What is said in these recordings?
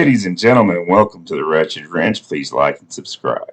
Ladies and gentlemen, welcome to the Ratchet Ranch. Please like and subscribe.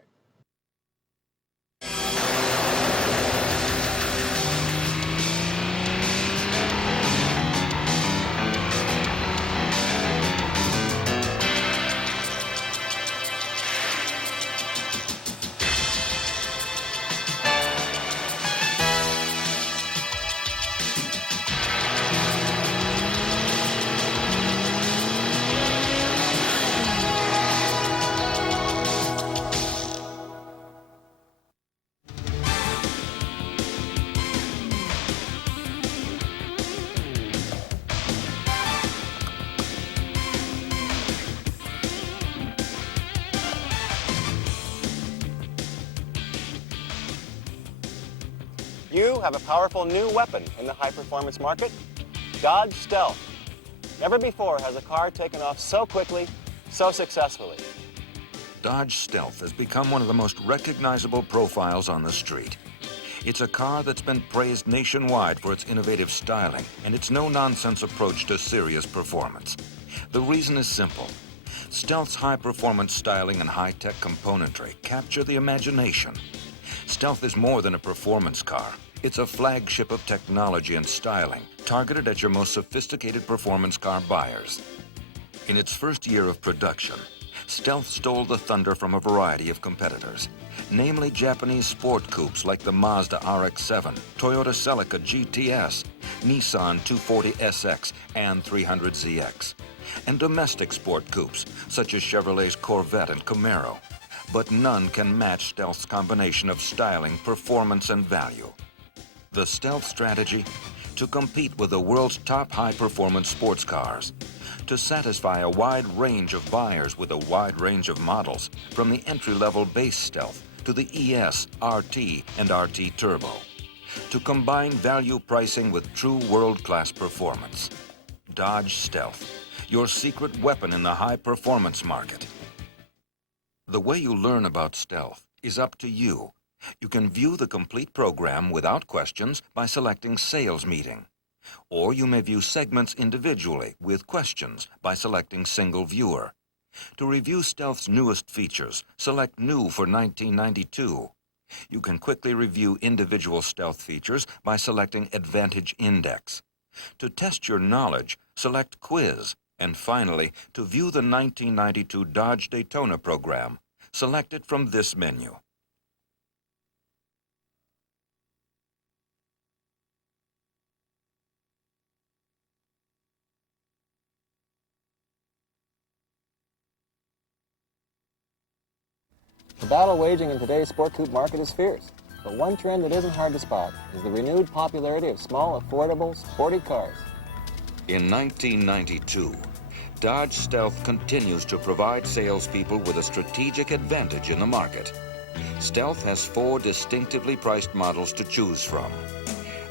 You have a powerful new weapon in the high-performance market, Dodge Stealth. Never before has a car taken off so quickly, so successfully. Dodge Stealth has become one of the most recognizable profiles on the street. It's a car that's been praised nationwide for its innovative styling and its no-nonsense approach to serious performance. The reason is simple. Stealth's high-performance styling and high-tech componentry capture the imagination. Stealth is more than a performance car. It's a flagship of technology and styling, targeted at your most sophisticated performance car buyers. In its first year of production, Stealth stole the thunder from a variety of competitors, namely Japanese sport coupes like the Mazda RX-7, Toyota Celica GTS, Nissan 240SX and 300ZX, and domestic sport coupes such as Chevrolet's Corvette and Camaro. But none can match Stealth's combination of styling, performance, and value. The Stealth strategy? To compete with the world's top high-performance sports cars. To satisfy a wide range of buyers with a wide range of models, from the entry-level base Stealth to the ES, RT, and RT Turbo. To combine value pricing with true world-class performance. Dodge Stealth, your secret weapon in the high-performance market. The way you learn about Stealth is up to you. You can view the complete program without questions by selecting Sales Meeting. Or you may view segments individually with questions by selecting Single Viewer. To review Stealth's newest features, select New for 1992. You can quickly review individual Stealth features by selecting Advantage Index. To test your knowledge, select Quiz. And finally, to view the 1992 Dodge Daytona program, select it from this menu. The battle waging in today's sport coupe market is fierce, but one trend that isn't hard to spot is the renewed popularity of small, affordable, sporty cars. In 1992, Dodge Stealth continues to provide salespeople with a strategic advantage in the market. Stealth has 4 distinctively priced models to choose from.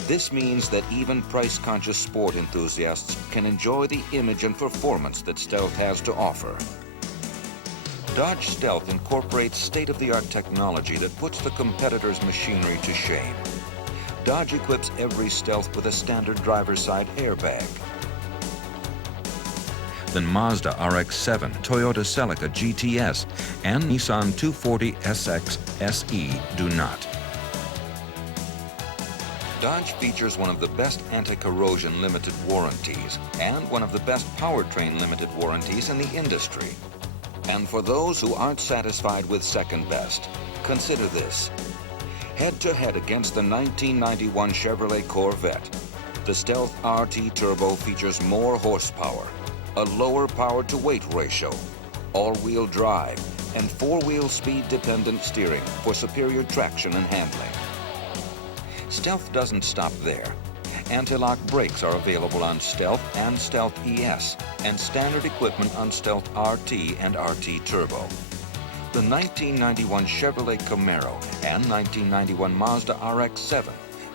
This means that even price-conscious sport enthusiasts can enjoy the image and performance that Stealth has to offer. Dodge Stealth incorporates state-of-the-art technology that puts the competitor's machinery to shame. Dodge equips every Stealth with a standard driver's side airbag. Then Mazda RX-7, Toyota Celica GTS, and Nissan 240SX SE do not. Dodge features one of the best anti-corrosion limited warranties and one of the best powertrain limited warranties in the industry. And for those who aren't satisfied with second best, consider this. Head-to-head against the 1991 Chevrolet Corvette, the Stealth RT Turbo features more horsepower, a lower power-to-weight ratio, all-wheel drive, and 4-wheel speed-dependent steering for superior traction and handling. Stealth doesn't stop there. Anti-lock brakes are available on Stealth and Stealth ES, and standard equipment on Stealth RT and RT Turbo. The 1991 Chevrolet Camaro and 1991 Mazda RX-7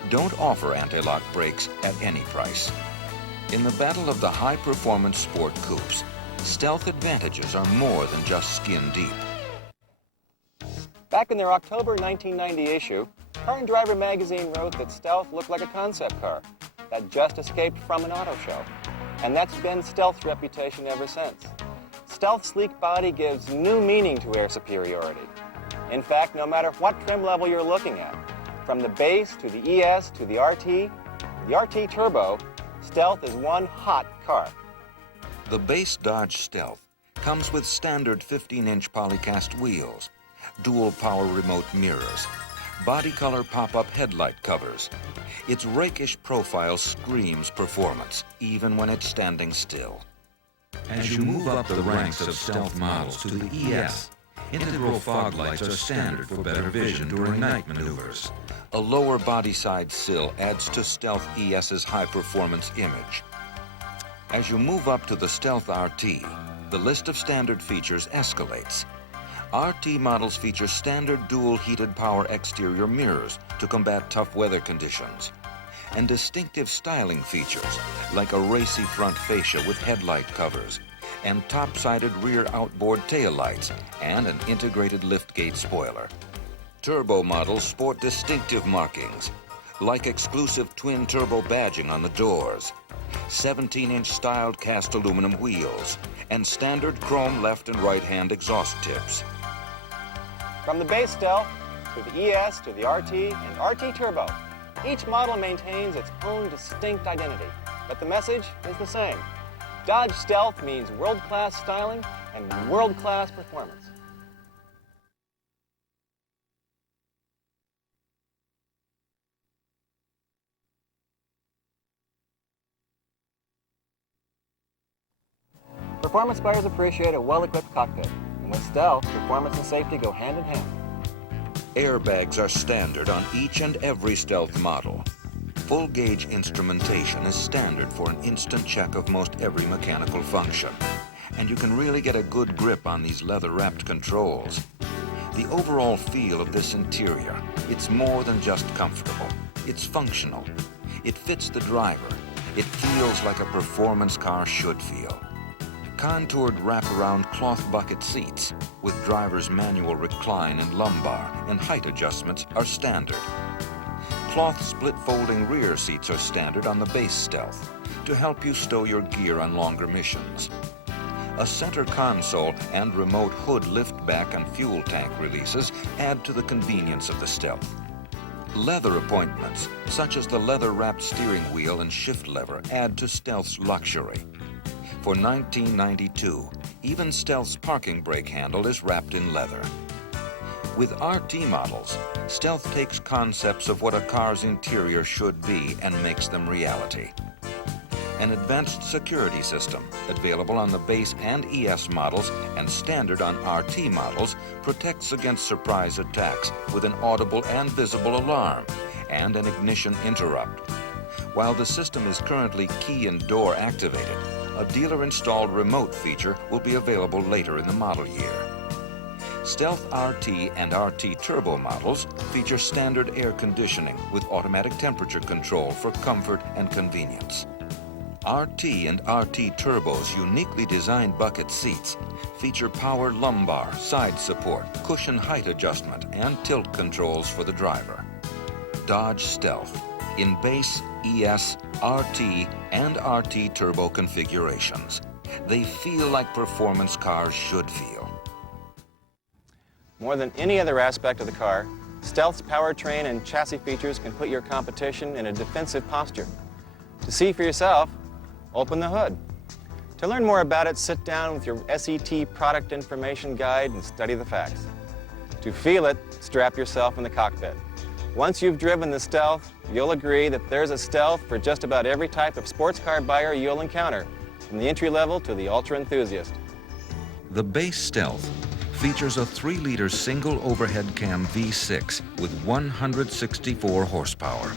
don't offer anti-lock brakes at any price. In the battle of the high-performance sport coupes, Stealth advantages are more than just skin deep. Back in their October 1990 issue, Car and Driver magazine wrote that Stealth looked like a concept car that just escaped from an auto show. And that's been Stealth's reputation ever since. Stealth's sleek body gives new meaning to air superiority. In fact, no matter what trim level you're looking at, from the base to the ES to the RT Turbo, Stealth is one hot car. The base Dodge Stealth comes with standard 15-inch polycast wheels, dual power remote mirrors, body color pop-up headlight covers. Its rakish profile screams performance, even when it's standing still. As you move up the ranks of Stealth models to the ES, integral fog lights are standard for better vision during night maneuvers. A lower body side sill adds to Stealth ES's high-performance image. As you move up to the Stealth RT, the list of standard features escalates. RT models feature standard dual heated power exterior mirrors to combat tough weather conditions, and distinctive styling features like a racy front fascia with headlight covers, and top-sided rear outboard taillights, and an integrated liftgate spoiler. Turbo models sport distinctive markings, like exclusive twin-turbo badging on the doors, 17-inch styled cast aluminum wheels, and standard chrome left and right-hand exhaust tips. From the base Stealth to the ES to the RT and RT Turbo, each model maintains its own distinct identity, but the message is the same. Dodge Stealth means world-class styling and world-class performance. Performance buyers appreciate a well-equipped cockpit, and with Stealth, performance and safety go hand in hand. Airbags are standard on each and every Stealth model. Full-gauge instrumentation is standard for an instant check of most every mechanical function, and you can really get a good grip on these leather-wrapped controls. The overall feel of this interior, it's more than just comfortable. It's functional. It fits the driver. It feels like a performance car should feel. Contoured wraparound cloth bucket seats with driver's manual recline and lumbar and height adjustments are standard. Cloth split folding rear seats are standard on the base Stealth to help you stow your gear on longer missions. A center console and remote hood liftback and fuel tank releases add to the convenience of the Stealth. Leather appointments, such as the leather-wrapped steering wheel and shift lever, add to Stealth's luxury. For $19.92, even Stealth's parking brake handle is wrapped in leather. With RT models, Stealth takes concepts of what a car's interior should be and makes them reality. An advanced security system, available on the base and ES models and standard on RT models, protects against surprise attacks with an audible and visible alarm and an ignition interrupt. While the system is currently key and door activated, a dealer-installed remote feature will be available later in the model year. Stealth RT and RT Turbo models feature standard air conditioning with automatic temperature control for comfort and convenience. RT and RT Turbo's uniquely designed bucket seats feature power lumbar, side support, cushion height adjustment, and tilt controls for the driver. Dodge Stealth in base, ES, RT, and RT Turbo configurations. They feel like performance cars should feel. More than any other aspect of the car, Stealth's powertrain and chassis features can put your competition in a defensive posture. To see for yourself, open the hood. To learn more about it, sit down with your SET product information guide and study the facts. To feel it, strap yourself in the cockpit. Once you've driven the Stealth, you'll agree that there's a Stealth for just about every type of sports car buyer you'll encounter, from the entry level to the ultra enthusiast. The base Stealth features a 3-liter single overhead cam V6 with 164 horsepower.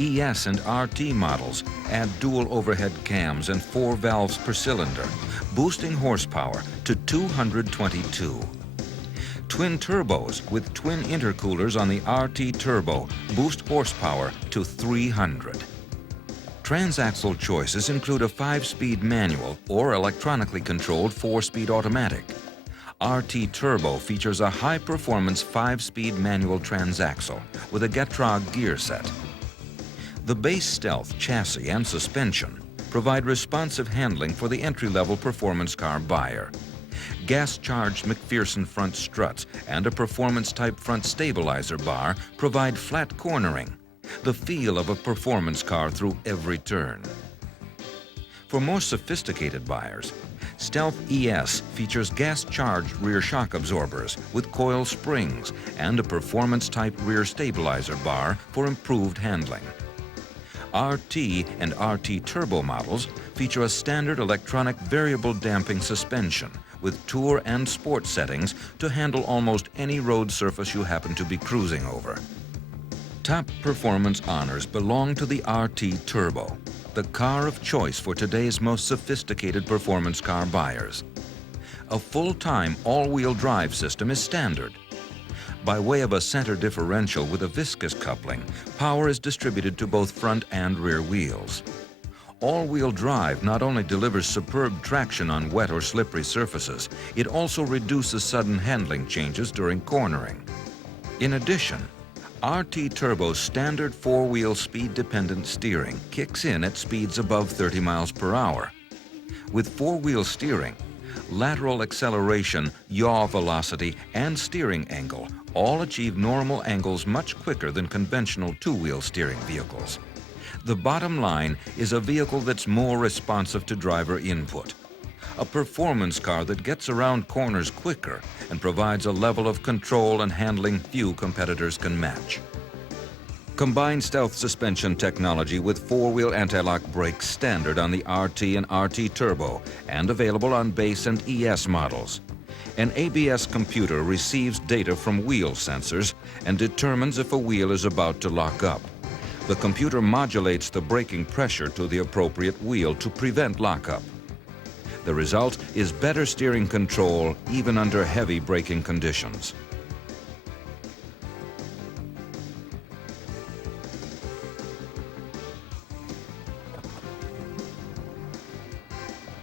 ES and RT models add dual overhead cams and 4 valves per cylinder, boosting horsepower to 222. Twin turbos with twin intercoolers on the RT Turbo boost horsepower to 300. Transaxle choices include a 5-speed manual or electronically controlled 4-speed automatic. RT Turbo features a high-performance 5-speed manual transaxle with a Getrag gear set. The base Stealth chassis and suspension provide responsive handling for the entry-level performance car buyer. Gas-charged McPherson front struts and a performance-type front stabilizer bar provide flat cornering, the feel of a performance car through every turn. For more sophisticated buyers, Stealth ES features gas-charged rear shock absorbers with coil springs and a performance-type rear stabilizer bar for improved handling. RT and RT Turbo models feature a standard electronic variable damping suspension with tour and sport settings to handle almost any road surface you happen to be cruising over. Top performance honors belong to the RT Turbo, the car of choice for today's most sophisticated performance car buyers. A full-time all-wheel drive system is standard. By way of a center differential with a viscous coupling, power is distributed to both front and rear wheels. All-wheel drive not only delivers superb traction on wet or slippery surfaces, it also reduces sudden handling changes during cornering. In addition, RT Turbo's standard four-wheel speed-dependent steering kicks in at speeds above 30 miles per hour. With four-wheel steering, lateral acceleration, yaw velocity, and steering angle all achieve normal angles much quicker than conventional two-wheel steering vehicles. The bottom line is a vehicle that's more responsive to driver input. A performance car that gets around corners quicker and provides a level of control and handling few competitors can match. Combine Stealth suspension technology with four-wheel anti-lock brakes standard on the RT and RT Turbo and available on base and ES models. An ABS computer receives data from wheel sensors and determines if a wheel is about to lock up. The computer modulates the braking pressure to the appropriate wheel to prevent lockup. The result is better steering control even under heavy braking conditions.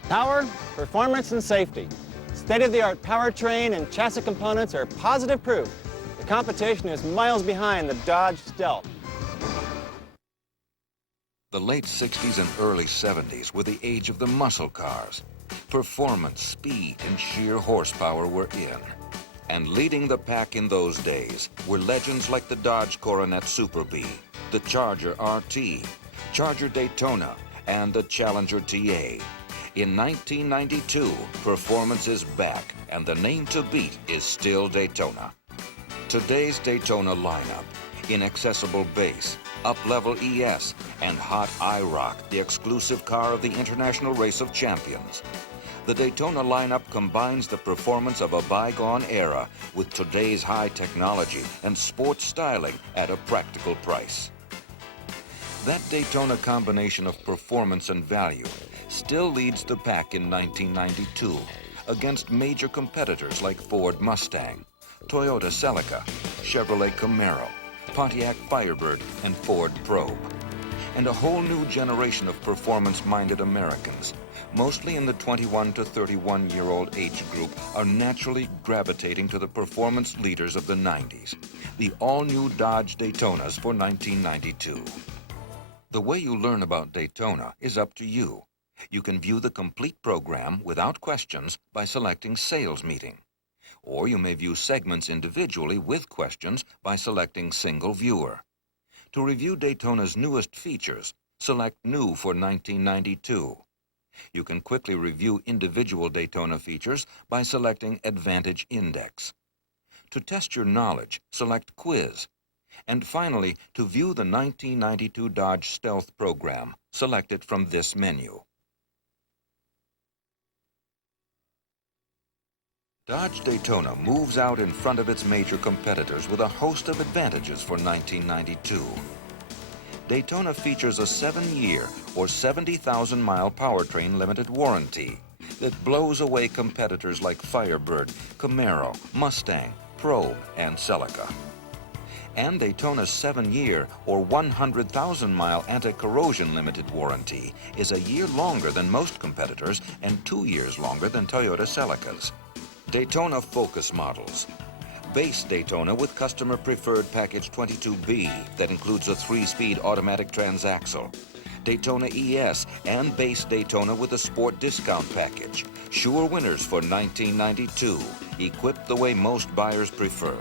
Power, performance, and safety. State-of-the-art powertrain and chassis components are positive proof. The competition is miles behind the Dodge Stealth. The late 60s and early 70s were the age of the muscle cars. Performance, speed, and sheer horsepower were in. And leading the pack in those days were legends like the Dodge Coronet Super Bee, the Charger RT, Charger Daytona, and the Challenger TA. In 1992, performance is back, and the name to beat is still Daytona. Today's Daytona lineup: inaccessible base, up-level ES, and hot IROC, the exclusive car of the International Race of Champions. The Daytona lineup combines the performance of a bygone era with today's high technology and sports styling at a practical price. That Daytona combination of performance and value still leads the pack in 1992 against major competitors like Ford Mustang, Toyota Celica, Chevrolet Camaro, Pontiac Firebird, and Ford Probe. And a whole new generation of performance-minded Americans, mostly in the 21 to 31-year-old age group, are naturally gravitating to the performance leaders of the 90s, the all-new Dodge Daytonas for 1992. The way you learn about Daytona is up to you. You can view the complete program without questions by selecting Sales Meeting. Or you may view segments individually with questions by selecting Single Viewer. To review Daytona's newest features, select New for 1992. You can quickly review individual Daytona features by selecting Advantage Index. To test your knowledge, select Quiz. And finally, to view the 1992 Dodge Stealth program, select it from this menu. Dodge Daytona moves out in front of its major competitors with a host of advantages for 1992. Daytona features a 7-year or 70,000-mile powertrain limited warranty that blows away competitors like Firebird, Camaro, Mustang, Probe, and Celica. And Daytona's 7-year or 100,000-mile anti-corrosion limited warranty is a year longer than most competitors and 2 years longer than Toyota Celica's. Daytona Focus models. Base Daytona with customer preferred package 22B that includes a 3-speed automatic transaxle. Daytona ES, and base Daytona with a sport discount package. Sure winners for 1992, equipped the way most buyers prefer.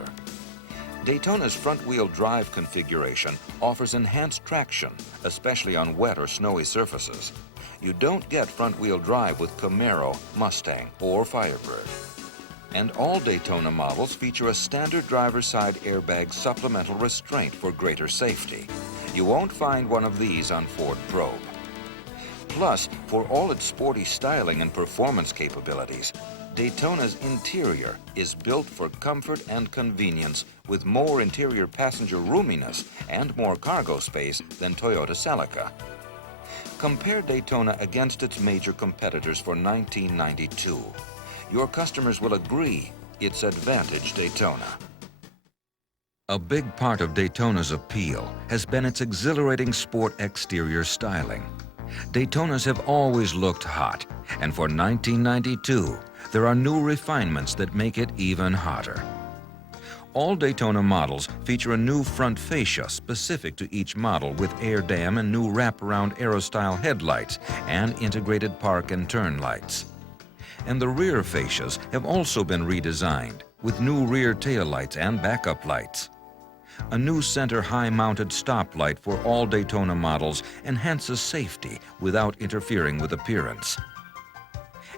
Daytona's front-wheel drive configuration offers enhanced traction, especially on wet or snowy surfaces. You don't get front-wheel drive with Camaro, Mustang, or Firebird. And all Daytona models feature a standard driver's side airbag supplemental restraint for greater safety. You won't find one of these on Ford Probe. Plus, for all its sporty styling and performance capabilities, Daytona's interior is built for comfort and convenience with more interior passenger roominess and more cargo space than Toyota Celica. Compare Daytona against its major competitors for 1992. Your customers will agree it's advantage Daytona. A big part of Daytona's appeal has been its exhilarating sport exterior styling. Daytonas have always looked hot, and for 1992, there are new refinements that make it even hotter. All Daytona models feature a new front fascia specific to each model with air dam and new wraparound aero-style headlights and integrated park and turn lights. And the rear fascias have also been redesigned with new rear tail lights and backup lights. A new center high-mounted stoplight for all Daytona models enhances safety without interfering with appearance.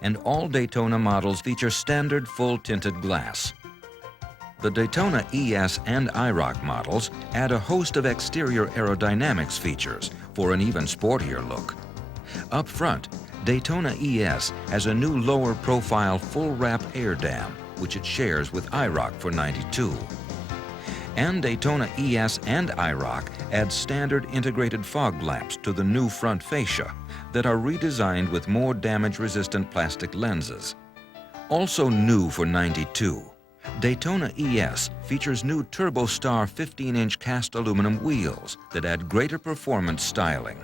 And all Daytona models feature standard full-tinted glass. The Daytona ES and IROC models add a host of exterior aerodynamics features for an even sportier look. Up front, Daytona ES has a new lower profile full wrap air dam, which it shares with IROC for 92. And Daytona ES and IROC add standard integrated fog lamps to the new front fascia that are redesigned with more damage-resistant plastic lenses. Also new for 92, Daytona ES features new TurboStar 15-inch cast aluminum wheels that add greater performance styling.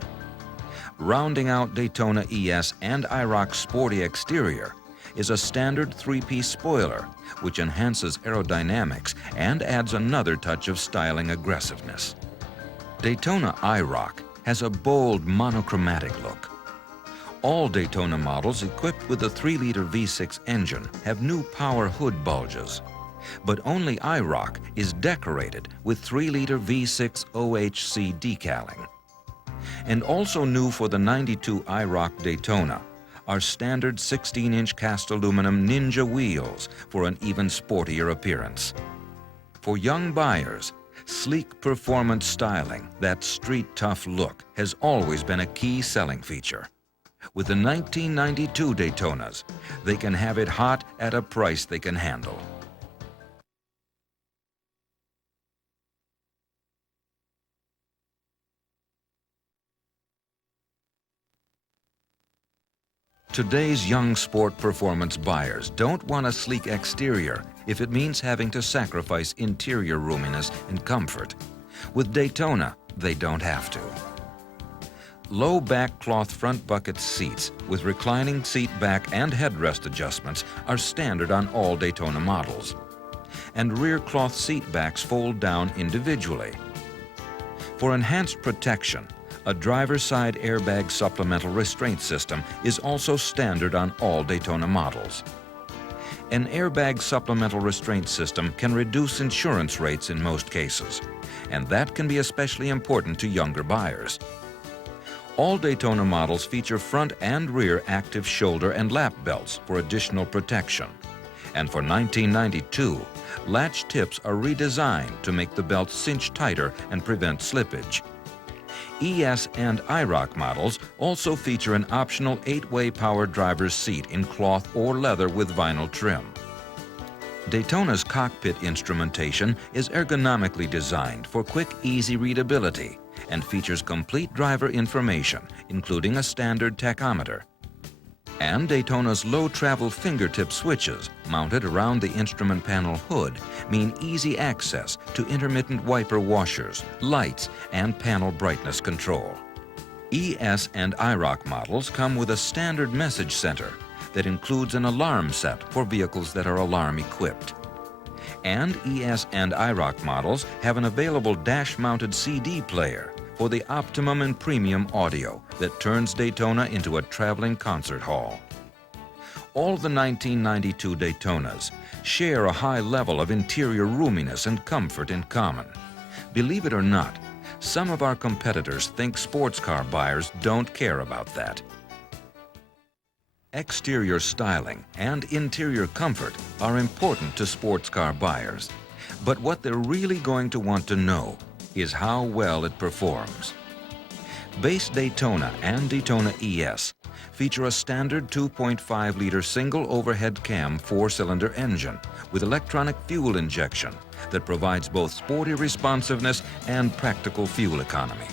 Rounding out Daytona ES and IROC's sporty exterior is a standard three-piece spoiler, which enhances aerodynamics and adds another touch of styling aggressiveness. Daytona IROC has a bold monochromatic look. All Daytona models equipped with the 3-liter V6 engine have new power hood bulges, but only IROC is decorated with 3-liter V6 OHC decaling. And also new for the 92 IROC Daytona are standard 16-inch cast aluminum Ninja wheels for an even sportier appearance. For young buyers, sleek performance styling, that street-tough look, has always been a key selling feature. With the 1992 Daytonas, they can have it hot at a price they can handle. Today's young sport performance buyers don't want a sleek exterior if it means having to sacrifice interior roominess and comfort. With Daytona, they don't have to. Low back cloth front bucket seats with reclining seat back and headrest adjustments are standard on all Daytona models. And rear cloth seat backs fold down individually. For enhanced protection, a driver's side airbag supplemental restraint system is also standard on all Daytona models. An airbag supplemental restraint system can reduce insurance rates in most cases, and that can be especially important to younger buyers. All Daytona models feature front and rear active shoulder and lap belts for additional protection. And for 1992, latch tips are redesigned to make the belt cinch tighter and prevent slippage. ES and IROC models also feature an optional 8-way power driver's seat in cloth or leather with vinyl trim. Daytona's cockpit instrumentation is ergonomically designed for quick, easy readability and features complete driver information, including a standard tachometer. And Daytona's low-travel fingertip switches mounted around the instrument panel hood mean easy access to intermittent wiper washers, lights, and panel brightness control. ES and IROC models come with a standard message center that includes an alarm set for vehicles that are alarm-equipped. And ES and IROC models have an available dash-mounted CD player for the optimum and premium audio that turns Daytona into a traveling concert hall. All the 1992 Daytonas share a high level of interior roominess and comfort in common. Believe it or not, some of our competitors think sports car buyers don't care about that. Exterior styling and interior comfort are important to sports car buyers, but what they're really going to want to know is how well it performs. Base Daytona and Daytona ES feature a standard 2.5-liter single overhead cam 4-cylinder engine with electronic fuel injection that provides both sporty responsiveness and practical fuel economy.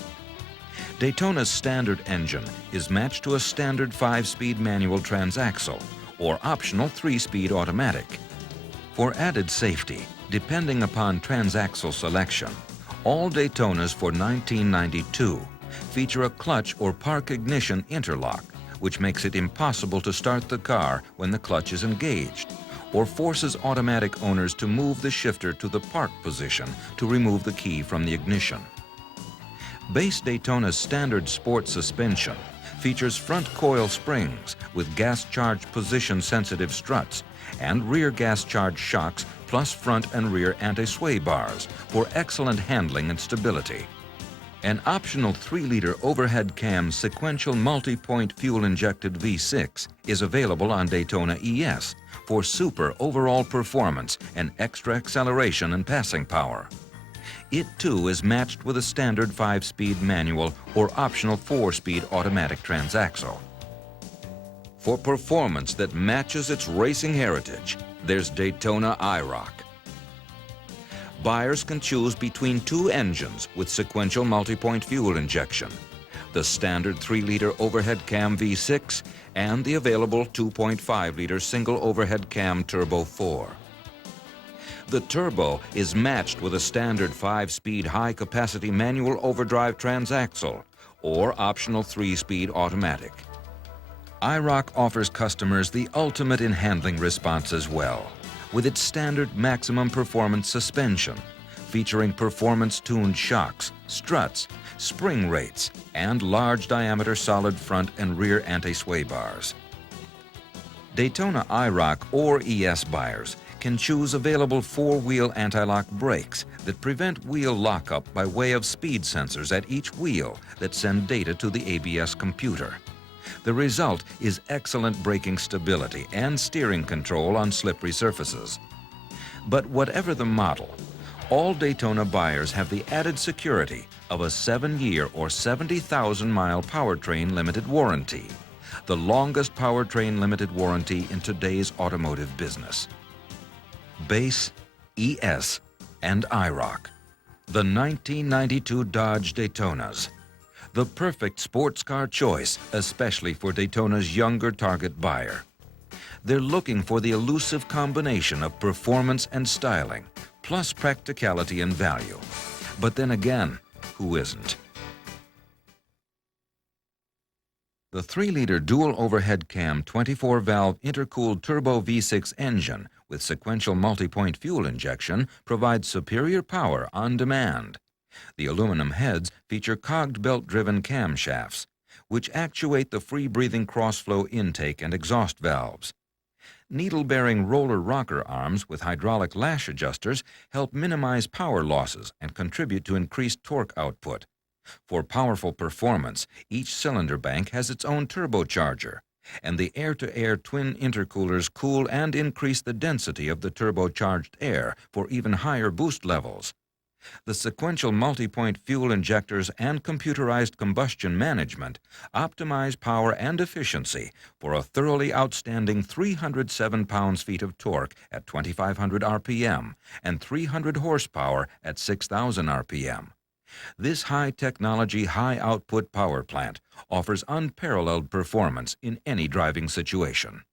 Daytona's standard engine is matched to a standard 5-speed manual transaxle or optional 3-speed automatic. For added safety, depending upon transaxle selection, all Daytonas for 1992 feature a clutch or park ignition interlock, which makes it impossible to start the car when the clutch is engaged, or forces automatic owners to move the shifter to the park position to remove the key from the ignition. Base Daytona's standard sport suspension features front coil springs with gas-charged position-sensitive struts and rear gas-charged shocks plus front and rear anti-sway bars for excellent handling and stability. An optional 3-liter overhead cam sequential multi-point fuel-injected V6 is available on Daytona ES for super overall performance and extra acceleration and passing power. It too is matched with a standard 5-speed manual or optional 4-speed automatic transaxle. For performance that matches its racing heritage, there's Daytona IROC. Buyers can choose between 2 engines with sequential multi-point fuel injection, the standard 3-liter overhead cam V6 and the available 2.5-liter single overhead cam Turbo 4. The Turbo is matched with a standard 5-speed high-capacity manual overdrive transaxle or optional 3-speed automatic. IROC offers customers the ultimate in handling response as well, with its standard maximum performance suspension, featuring performance-tuned shocks, struts, spring rates, and large diameter solid front and rear anti-sway bars. Daytona IROC or ES buyers can choose available 4-wheel anti-lock brakes that prevent wheel lockup by way of speed sensors at each wheel that send data to the ABS computer. The result is excellent braking stability and steering control on slippery surfaces. But whatever the model, all Daytona buyers have the added security of a 7-year or 70,000-mile powertrain limited warranty, the longest powertrain limited warranty in today's automotive business. Base, ES, and IROC, the 1992 Dodge Daytonas. The perfect sports car choice, especially for Daytona's younger target buyer. They're looking for the elusive combination of performance and styling, plus practicality and value. But then again, who isn't? The 3-liter dual overhead cam 24-valve intercooled turbo V6 engine with sequential multi-point fuel injection provides superior power on demand. The aluminum heads feature cogged belt-driven camshafts, which actuate the free-breathing cross-flow intake and exhaust valves. Needle-bearing roller rocker arms with hydraulic lash adjusters help minimize power losses and contribute to increased torque output. For powerful performance, each cylinder bank has its own turbocharger, and the air-to-air twin intercoolers cool and increase the density of the turbocharged air for even higher boost levels. The sequential multi-point fuel injectors and computerized combustion management optimize power and efficiency for a thoroughly outstanding 307 pounds-feet of torque at 2,500 RPM and 300 horsepower at 6,000 RPM. This high-technology, high-output power plant offers unparalleled performance in any driving situation.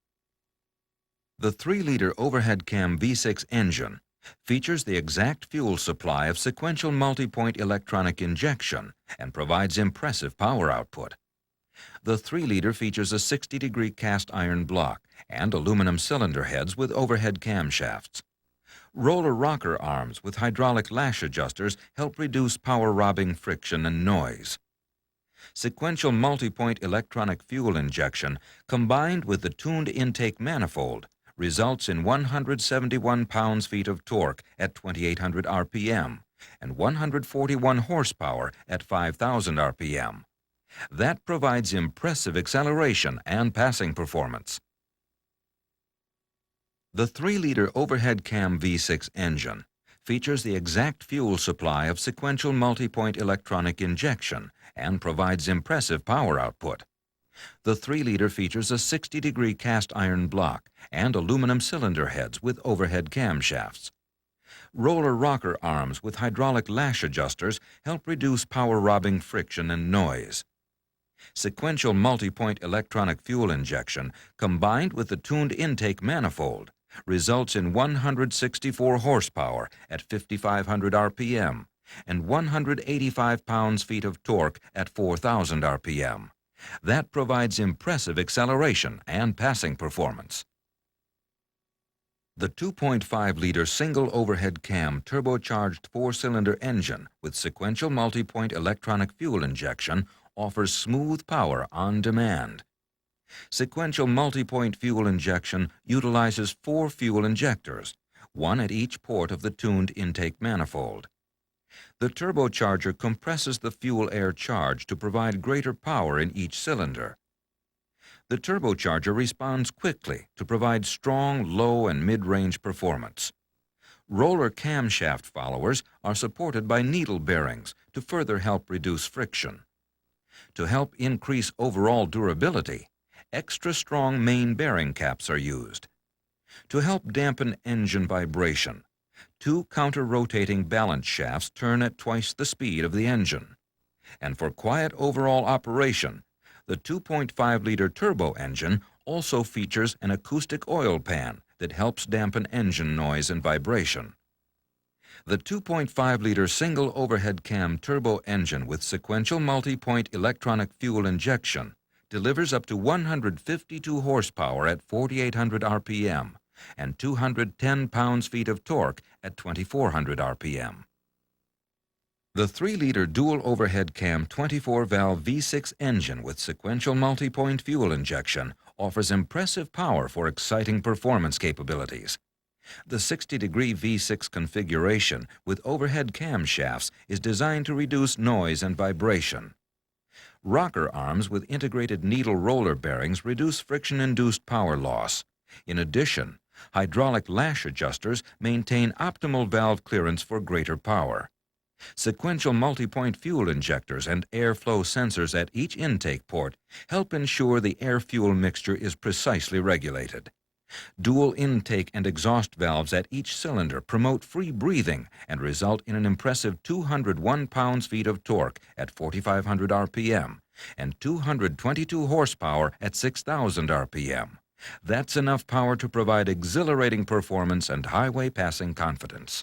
The 3-liter overhead cam V6 engine features the exact fuel supply of sequential multi-point electronic injection and provides impressive power output. The 3-liter features a 60-degree cast iron block and aluminum cylinder heads with overhead camshafts. Roller rocker arms with hydraulic lash adjusters help reduce power-robbing friction and noise. Sequential multi-point electronic fuel injection combined with the tuned intake manifold results in 171 pounds-feet of torque at 2,800 RPM and 141 horsepower at 5,000 RPM. That provides impressive acceleration and passing performance. The 3-liter overhead cam V6 engine features the exact fuel supply of sequential multi-point electronic injection and provides impressive power output. The 3-liter features a 60-degree cast iron block and aluminum cylinder heads with overhead camshafts. Roller rocker arms with hydraulic lash adjusters help reduce power-robbing friction and noise. Sequential multi-point electronic fuel injection combined with the tuned intake manifold results in 164 horsepower at 5,500 RPM and 185 pounds-feet of torque at 4,000 RPM. That provides impressive acceleration and passing performance. The 2.5-liter single overhead cam turbocharged 4-cylinder engine with sequential multi-point electronic fuel injection offers smooth power on demand. Sequential multi-point fuel injection utilizes 4 fuel injectors, one at each port of the tuned intake manifold. The turbocharger compresses the fuel-air charge to provide greater power in each cylinder. The turbocharger responds quickly to provide strong low and mid-range performance. Roller camshaft followers are supported by needle bearings to further help reduce friction. To help increase overall durability, extra strong main bearing caps are used. To help dampen engine vibration, 2 counter-rotating balance shafts turn at twice the speed of the engine. And for quiet overall operation, the 2.5-liter turbo engine also features an acoustic oil pan that helps dampen engine noise and vibration. The 2.5-liter single overhead cam turbo engine with sequential multi-point electronic fuel injection delivers up to 152 horsepower at 4,800 RPM and 210 pounds-feet of torque at 2,400 RPM. The 3-liter dual overhead cam 24-valve V6 engine with sequential multi-point fuel injection offers impressive power for exciting performance capabilities. The 60-degree V6 configuration with overhead camshafts is designed to reduce noise and vibration. Rocker arms with integrated needle roller bearings reduce friction-induced power loss. In addition, hydraulic lash adjusters maintain optimal valve clearance for greater power. Sequential multi-point fuel injectors and airflow sensors at each intake port help ensure the air-fuel mixture is precisely regulated. Dual intake and exhaust valves at each cylinder promote free breathing and result in an impressive 201 pounds-feet of torque at 4,500 RPM and 222 horsepower at 6,000 RPM. That's enough power to provide exhilarating performance and highway passing confidence.